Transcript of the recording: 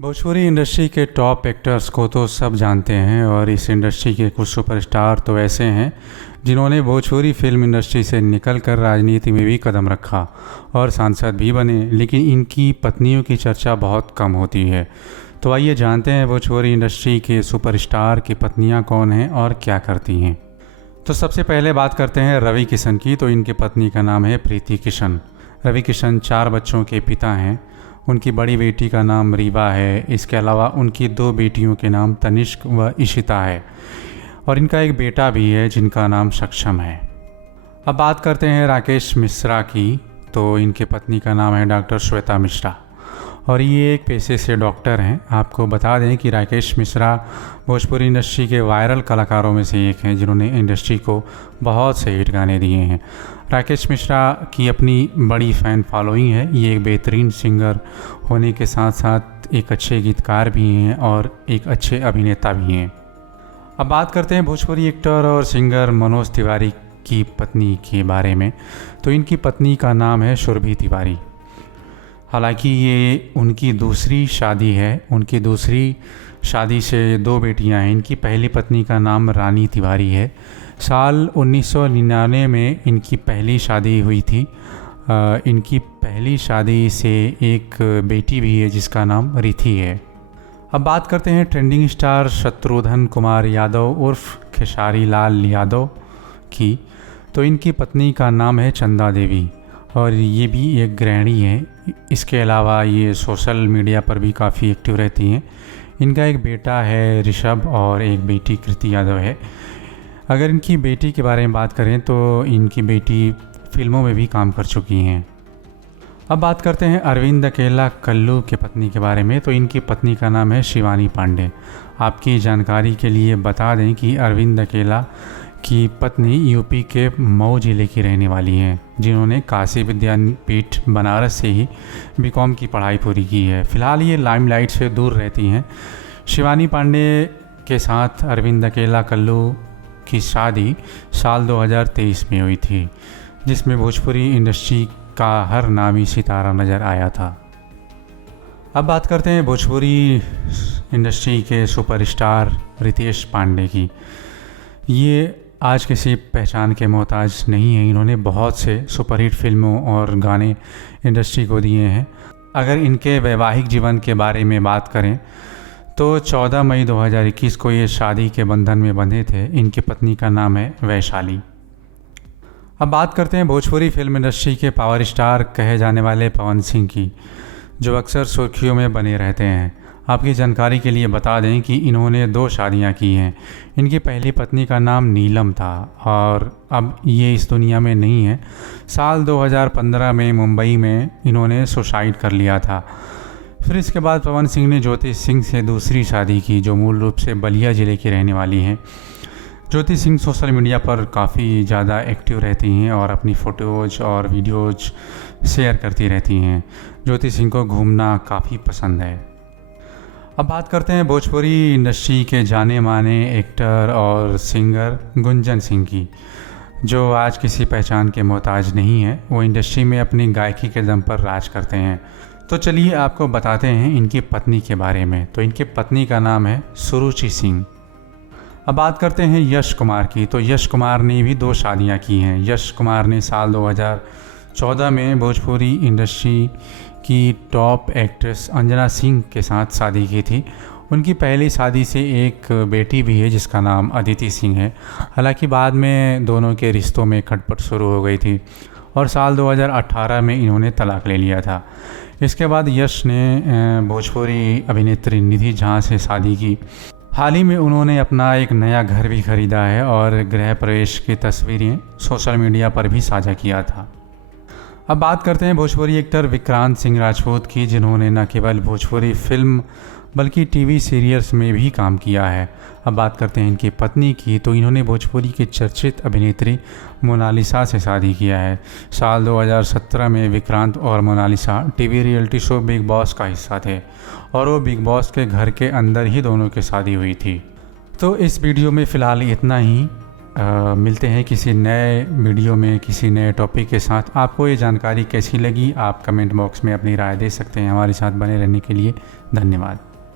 Bhojpuri industry के top actors को तो सब जानते हैं और इस इंडस्ट्री के कुछ सुपरस्टार तो ऐसे हैं जिन्होंने भोजपुरी फिल्म इंडस्ट्री से निकलकर राजनीति में भी कदम रखा और सांसद भी बने, लेकिन इनकी पत्नियों की चर्चा बहुत कम होती है। तो आइए जानते हैं भोजपुरी इंडस्ट्री के सुपरस्टार की पत्नियां कौन हैं और क्या करती हैं। तो सबसे पहले बात करते हैं रवि किशन की। तो इनकी पत्नी का नाम है प्रीति किशन। रवि किशन 4 बच्चों के पिता हैं। उनकी बड़ी बेटी का नाम रीवा है। इसके अलावा उनकी 2 बेटियों के नाम तनिष्क व इशिता है और इनका एक बेटा भी है जिनका नाम सक्षम है। अब बात करते हैं राकेश मिश्रा की। तो इनके पत्नी का नाम है डॉक्टर श्वेता मिश्रा और ये एक पेशे से डॉक्टर हैं। आपको बता दें कि राकेश मिश्रा भोजपुरी इंडस्ट्री के वायरल कलाकारों में से एक हैं जिन्होंने इंडस्ट्री को बहुत से हिट गाने दिए हैं। राकेश मिश्रा की अपनी बड़ी फ़ैन फॉलोइंग है। ये एक बेहतरीन सिंगर होने के साथ साथ एक अच्छे गीतकार भी हैं और एक अच्छे अभिनेता भी हैं। अब बात करते हैं भोजपुरी एक्टर और सिंगर मनोज तिवारी की पत्नी के बारे में। तो इनकी पत्नी का नाम है सुरभि तिवारी। हालांकि ये उनकी दूसरी शादी है। उनकी दूसरी शादी से 2 बेटियां हैं। इनकी पहली पत्नी का नाम रानी तिवारी है। साल 1999 में इनकी पहली शादी हुई थी। इनकी पहली शादी से एक बेटी भी है जिसका नाम रिथि है। अब बात करते हैं ट्रेंडिंग स्टार शत्रुघ्न कुमार यादव उर्फ खेसारी लाल यादव की। तो इनकी पत्नी का नाम है चंदा देवी और ये भी एक गृहिणी है। इसके अलावा ये सोशल मीडिया पर भी काफ़ी एक्टिव रहती हैं। इनका एक बेटा है ऋषभ और एक बेटी कृति यादव है। अगर इनकी बेटी के बारे में बात करें तो इनकी बेटी फिल्मों में भी काम कर चुकी हैं। अब बात करते हैं अरविंद अकेला कल्लू के पत्नी के बारे में। तो इनकी पत्नी का नाम है शिवानी पांडे। आपकी जानकारी के लिए बता दें कि अरविंद अकेला की पत्नी यूपी के मऊ जिले की रहने वाली हैं जिन्होंने काशी विद्यापीठ बनारस से ही बीकॉम की पढ़ाई पूरी की है। फ़िलहाल ये लाइमलाइट से दूर रहती हैं। शिवानी पांडे के साथ अरविंद अकेला कल्लू की शादी साल 2023 में हुई थी जिसमें भोजपुरी इंडस्ट्री का हर नामी सितारा नज़र आया था। अब बात करते हैं भोजपुरी इंडस्ट्री के सुपरस्टार रितेश पांडे की। ये आज किसी पहचान के मोहताज नहीं है। इन्होंने बहुत से सुपरहिट फिल्मों और गाने इंडस्ट्री को दिए हैं। अगर इनके वैवाहिक जीवन के बारे में बात करें तो 14 मई 2021 को ये शादी के बंधन में बंधे थे। इनकी पत्नी का नाम है वैशाली। अब बात करते हैं भोजपुरी फिल्म इंडस्ट्री के पावर स्टार कहे जाने वाले पवन सिंह की, जो अक्सर सुर्खियों में बने रहते हैं। आपकी जानकारी के लिए बता दें कि इन्होंने 2 शादियां की हैं। इनकी पहली पत्नी का नाम नीलम था और अब ये इस दुनिया में नहीं है। साल 2015 में मुंबई में इन्होंने सुसाइड कर लिया था। फिर इसके बाद पवन सिंह ने ज्योति सिंह से दूसरी शादी की जो मूल रूप से बलिया ज़िले की रहने वाली हैं। ज्योति सिंह सोशल मीडिया पर काफ़ी ज़्यादा एक्टिव रहती हैं और अपनी फ़ोटोज़ और वीडियोज़ शेयर करती रहती हैं। ज्योति सिंह को घूमना काफ़ी पसंद है। अब बात करते हैं भोजपुरी इंडस्ट्री के जाने माने एक्टर और सिंगर गुंजन सिंह की, जो आज किसी पहचान के मोहताज नहीं है। वो इंडस्ट्री में अपनी गायकी के दम पर राज करते हैं। तो चलिए आपको बताते हैं इनकी पत्नी के बारे में। तो इनकी पत्नी का नाम है सुरुचि सिंह। अब बात करते हैं यश कुमार की। तो यश कुमार ने भी 2 शादियां की हैं। यश कुमार ने साल 2014 में भोजपुरी इंडस्ट्री की टॉप एक्ट्रेस अंजना सिंह के साथ शादी की थी। उनकी पहली शादी से एक बेटी भी है जिसका नाम अदिति सिंह है। हालांकि बाद में दोनों के रिश्तों में खटपट शुरू हो गई थी और साल 2018 में इन्होंने तलाक ले लिया था। इसके बाद यश ने भोजपुरी अभिनेत्री निधि झा से शादी की। हाल ही में उन्होंने अपना एक नया घर भी खरीदा है और गृह प्रवेश की तस्वीरें सोशल मीडिया पर भी साझा किया था। अब बात करते हैं भोजपुरी एक्टर विक्रांत सिंह राजपूत की, जिन्होंने न केवल भोजपुरी फिल्म बल्कि टीवी सीरियल्स में भी काम किया है। अब बात करते हैं इनकी पत्नी की। तो इन्होंने भोजपुरी की चर्चित अभिनेत्री मोनालिसा से शादी किया है। साल 2017 में विक्रांत और Monalisa TV reality show Bigg Boss का हिस्सा थे और वो बिग बॉस के घर के अंदर ही दोनों की शादी हुई थी। तो इस वीडियो में फ़िलहाल इतना ही। मिलते हैं किसी नए वीडियो में किसी नए टॉपिक के साथ। आपको ये जानकारी कैसी लगी आप कमेंट बॉक्स में अपनी राय दे सकते हैं। हमारे साथ बने रहने के लिए धन्यवाद।